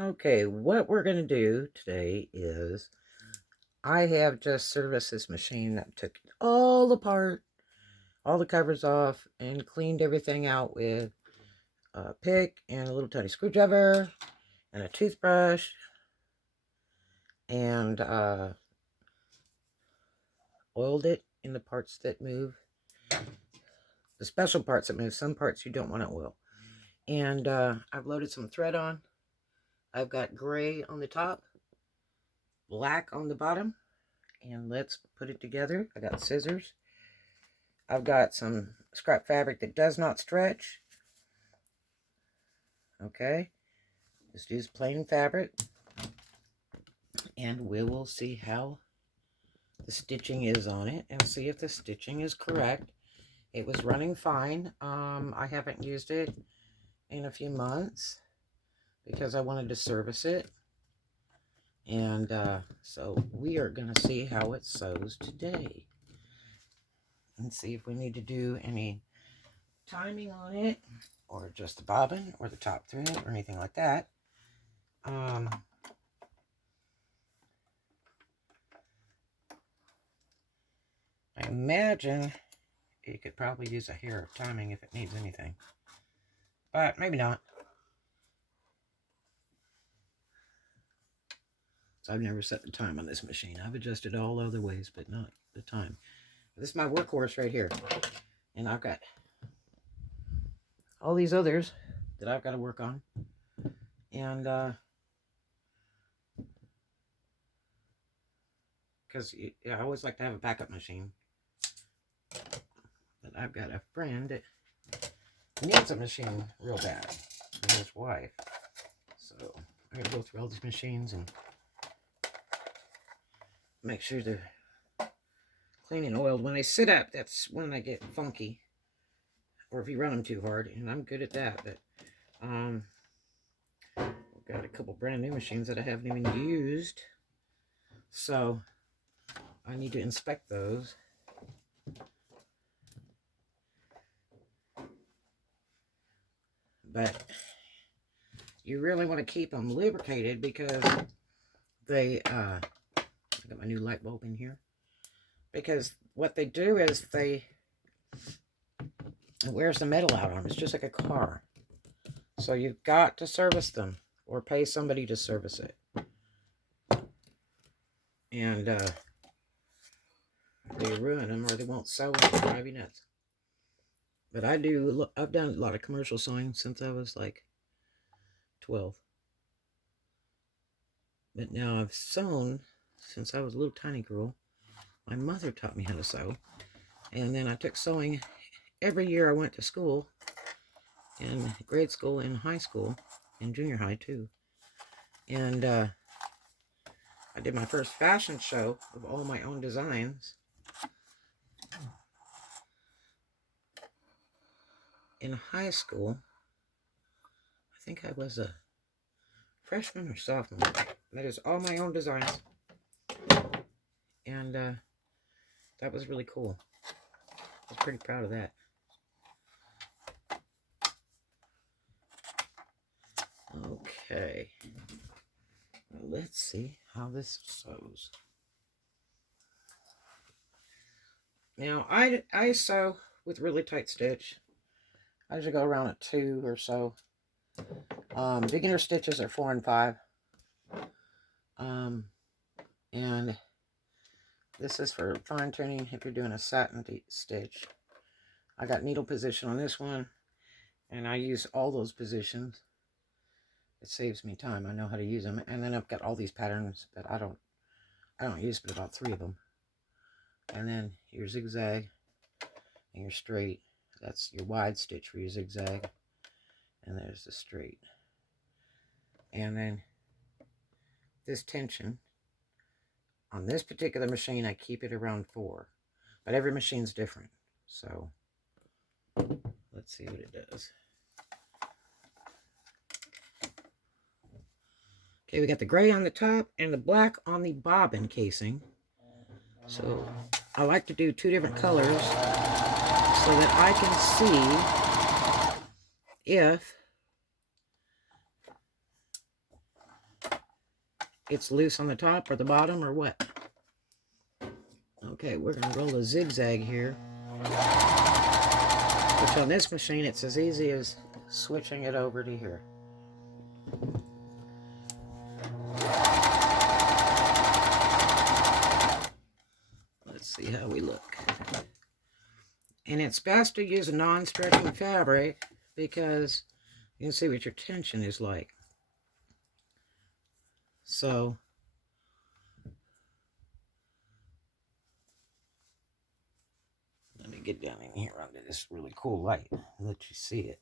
Okay, what we're going to do today is I have just serviced this machine that took it all apart, all the covers off, and cleaned everything out with a pick and a little tiny screwdriver and a toothbrush and oiled it in the parts that move. The special parts that move, some parts you don't want to oil. And I've loaded some thread on. I've got gray on the top, black on the bottom. And let's put it together. I got scissors. I've got some scrap fabric that does not stretch. Okay. Just use plain fabric. And we will see how the stitching is on it and see if the stitching is correct. It was running fine. I haven't used it in a few months because I wanted to service it. And so we are going to see how it sews today. And see if we need to do any timing on it, or just the bobbin, or the top thread, or anything like that. I imagine you could probably use a hair of timing if it needs anything. But maybe not. So I've never set the time on this machine. I've adjusted all other ways, but not the time. This is my workhorse right here. And I've got all these others that I've got to work on. And because I always like to have a backup machine. But I've got a friend that needs a machine real bad, and his wife. So I'm gonna go through all these machines and make sure they're clean and oiled. When they sit up, that's when they get funky, or if you run them too hard, and I'm good at that. But I've got a couple brand new machines that I haven't even used, so I need to inspect those. But you really want to keep them lubricated because they I got my new light bulb in here. Because what they do is it wears the metal out on them. It's just like a car. So you've got to service them or pay somebody to service it. And they ruin them or they won't sew and drive you nuts. But I've done a lot of commercial sewing since I was like 12. But now I've sewn since I was a little tiny girl. My mother taught me how to sew. And then I took sewing every year I went to school. In grade school, in high school, in junior high too. And I did my first fashion show of all my own designs in high school. I think I was a freshman or sophomore. That is all my own designs. And that was really cool. I was pretty proud of that. Okay. Well, let's see how this sews. Now, I sew with really tight stitch. I usually go around at 2 or so. Beginner stitches are 4 and 5. And this is for fine tuning if you're doing a satin stitch. I got needle position on this one, and I use all those positions. It saves me time. I know how to use them. And then I've got all these patterns that I don't use but about 3 of them. And then your zigzag and your straight. That's your wide stitch for your zigzag. And there's the straight. And then this tension. On this particular machine, I keep it around 4. But every machine's different. So, let's see what it does. Okay, we got the gray on the top and the black on the bobbin casing. So, I like to do 2 different colors so that I can see if it's loose on the top or the bottom or what? Okay, we're going to roll a zigzag here. Which on this machine, it's as easy as switching it over to here. Let's see how we look. And it's best to use a non-stretching fabric because you can see what your tension is like. So, let me get down in here under this really cool light and let you see it.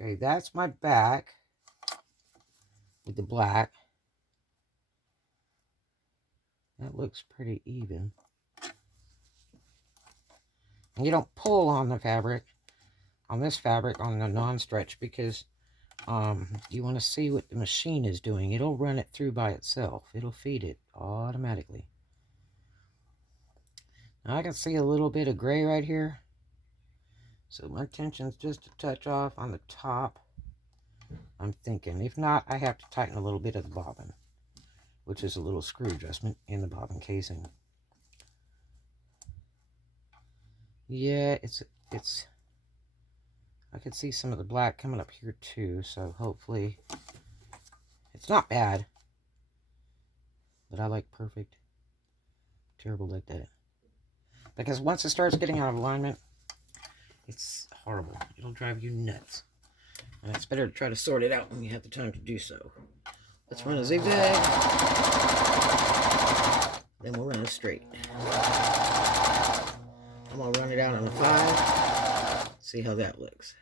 Okay, that's my back with the black. That looks pretty even. And you don't pull on the fabric, on this fabric, on the non-stretch, because you want to see what the machine is doing. It'll run it through by itself. It'll feed it automatically. Now I can see a little bit of gray right here. So my tension's just a touch off on the top, I'm thinking. If not, I have to tighten a little bit of the bobbin, which is a little screw adjustment in the bobbin casing. Yeah, it's I could see some of the black coming up here too, so hopefully it's not bad. But I like perfect. Terrible like that. Because once it starts getting out of alignment, it's horrible. It'll drive you nuts. And it's better to try to sort it out when you have the time to do so. Let's run a zigzag. Then we'll run a straight. I'm going to run it out on a 5. See how that looks.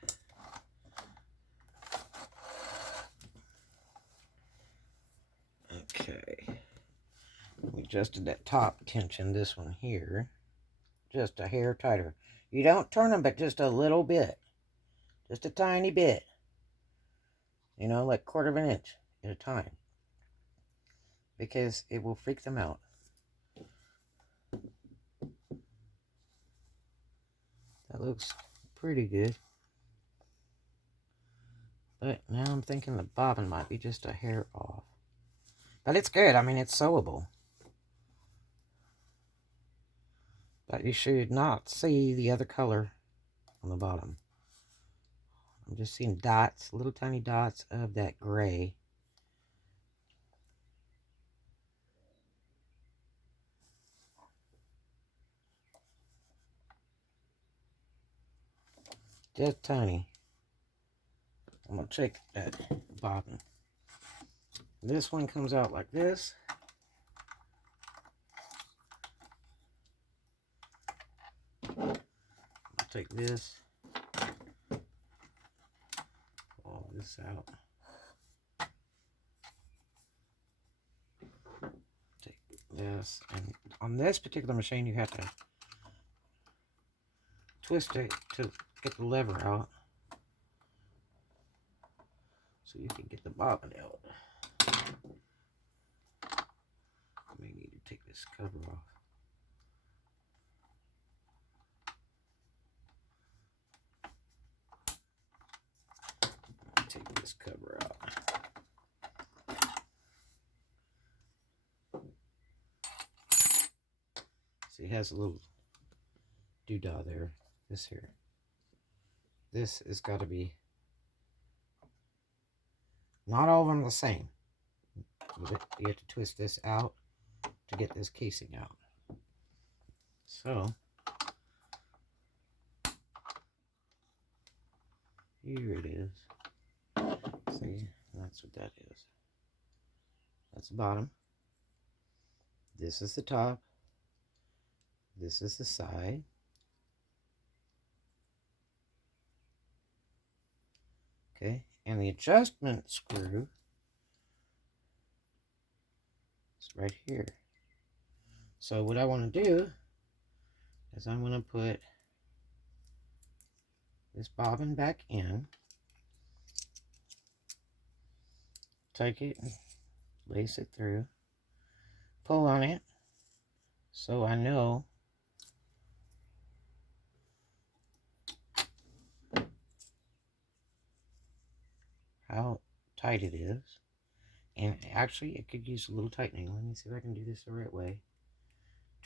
Okay. We adjusted that top tension, this one here. Just a hair tighter. You don't turn them, but just a little bit. Just a tiny bit. You know, like 1/4 of an inch at a time. Because it will freak them out. That looks pretty good. But now I'm thinking the bobbin might be just a hair off. But it's good. I mean, it's sewable. But you should not see the other color on the bottom. I'm just seeing dots, little tiny dots of that gray. Just tiny. I'm going to check that bobbin. This one comes out like this. I'll take this. Pull this out. Take this. And on this particular machine, you have to twist it to get the lever out. So you can get the bobbin out. I may need to take this cover off. Take this cover out. See, it has a little doodah there. This here. This has got to be, not all of them the same. You have to twist this out to get this casing out. So, here it is. See, that's what that is. That's the bottom. This is the top. This is the side. Okay, and the adjustment screw is right here. So what I want to do is I'm going to put this bobbin back in, take it, lace it through, pull on it, so I know how tight it is. And actually, it could use a little tightening. Let me see if I can do this the right way.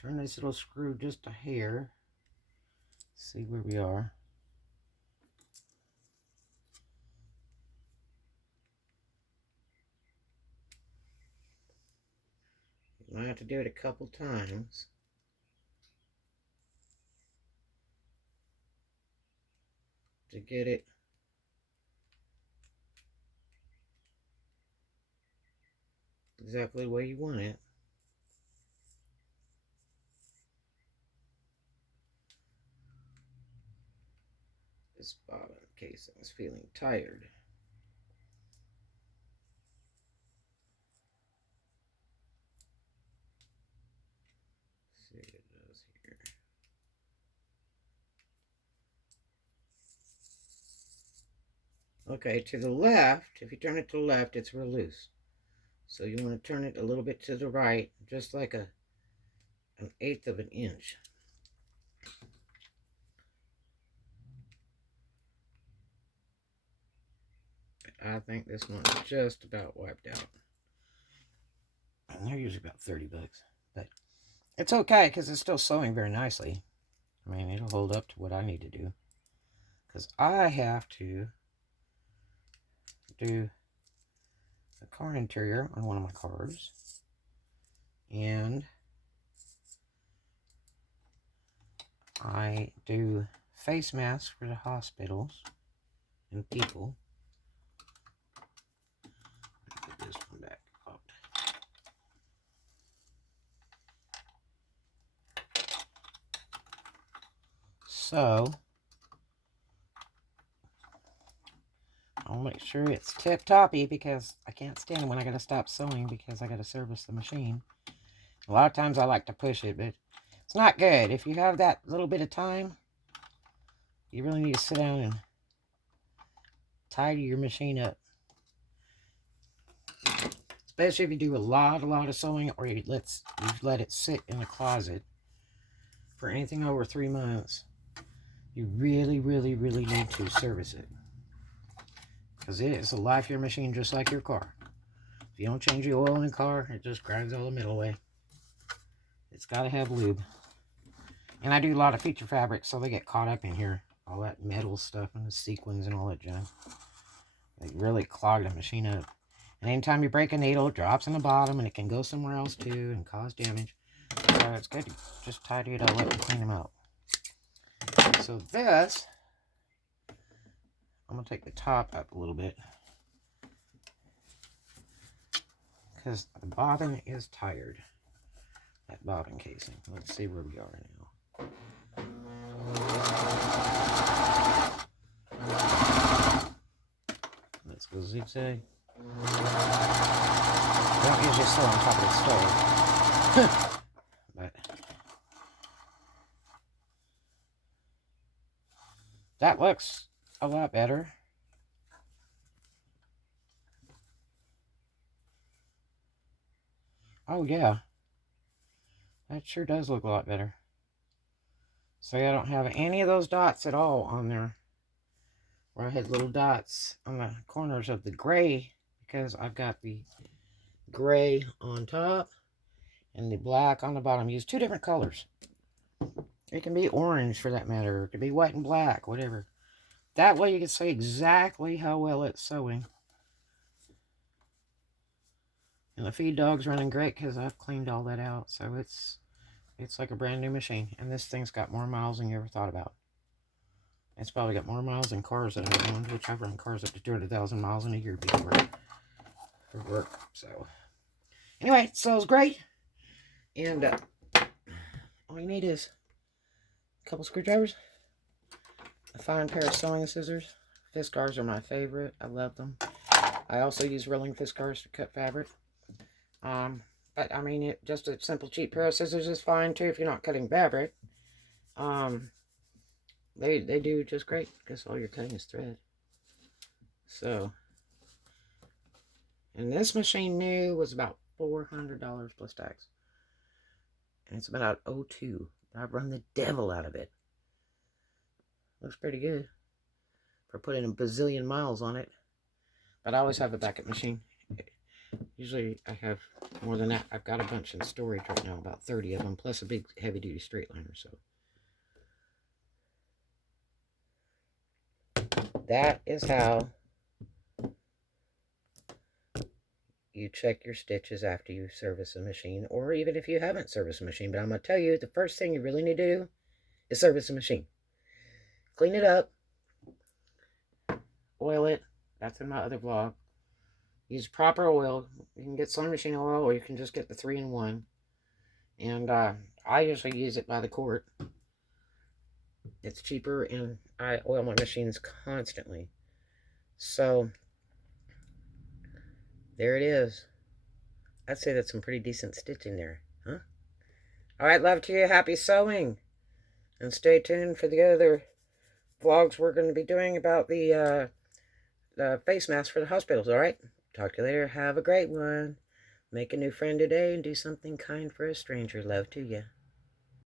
Turn this little screw just a hair. See where we are. You might have to do it a couple times. To get it exactly the way you want it. This bottom casing is feeling tired. Let's see what it does here. Okay, to the left, if you turn it to the left, it's real loose. So you want to turn it a little bit to the right, just like an 1/8 of an inch. I think this one's just about wiped out. And they're usually about 30 bucks. But it's okay because it's still sewing very nicely. I mean, it'll hold up to what I need to do. Because I have to do the car interior on one of my cars. And I do face masks for the hospitals and people. Put this one back up. So I'll make sure it's tip-toppy because I can't stand when I gotta stop sewing because I gotta service the machine. A lot of times I like to push it, but it's not good. If you have that little bit of time, you really need to sit down and tidy your machine up. Especially if you do a lot of sewing, or you let it sit in a closet for anything over 3 months. You really need to service it. Because it is a life of your machine just like your car. If you don't change the oil in the car, it just grinds all the metal away. It's got to have lube. And I do a lot of feature fabrics, so they get caught up in here. All that metal stuff and the sequins and all that junk. They really clog the machine up. And anytime you break a needle, it drops in the bottom, and it can go somewhere else too and cause damage. So it's good to just tidy it all up and clean them out. So this, I'm going to take the top up a little bit. Because the bobbin is tired. That bobbin casing. Let's see where we are now. Let's go zigzag. I don't usually sew on top of the stove. But that looks a lot better. Oh yeah. That sure does look a lot better. So I don't have any of those dots at all on there. Where I had little dots on the corners of the gray, because I've got the gray on top and the black on the bottom. Use 2 different colors. It can be orange for that matter. It could be white and black, whatever. That way you can see exactly how well it's sewing. And the feed dog's running great because I've cleaned all that out. So it's like a brand new machine. And this thing's got more miles than you ever thought about. It's probably got more miles than cars that I've owned, which I've run cars up to 200,000 miles in a year before for work. So anyway, it sells great. And all you need is a couple screwdrivers, a fine pair of sewing scissors. Fiskars are my favorite. I love them. I also use rolling Fiskars to cut fabric. But I mean, just a simple cheap pair of scissors is fine too if you're not cutting fabric. They do just great because all you're cutting is thread. So, and this machine new was about $400 plus tax. And it's been out 02. I've run the devil out of it. Looks pretty good for putting a bazillion miles on it. But I always have a backup machine. Usually I have more than that. I've got a bunch in storage right now, about 30 of them, plus a big heavy-duty straight liner. So that is how you check your stitches after you service a machine, or even if you haven't serviced a machine. But I'm going to tell you, the first thing you really need to do is service a machine. Clean it up, oil it. That's in my other vlog. Use proper oil. You can get sewing machine oil, or you can just get the 3-in-1. And I usually use it by the quart. It's cheaper, and I oil my machines constantly. So there it is. I'd say that's some pretty decent stitching there, huh? All right, love to you. Happy sewing. And stay tuned for the other vlogs we're going to be doing about the face masks for the hospitals, all right? Talk to you later. Have a great one. Make a new friend today and do something kind for a stranger. Love to you.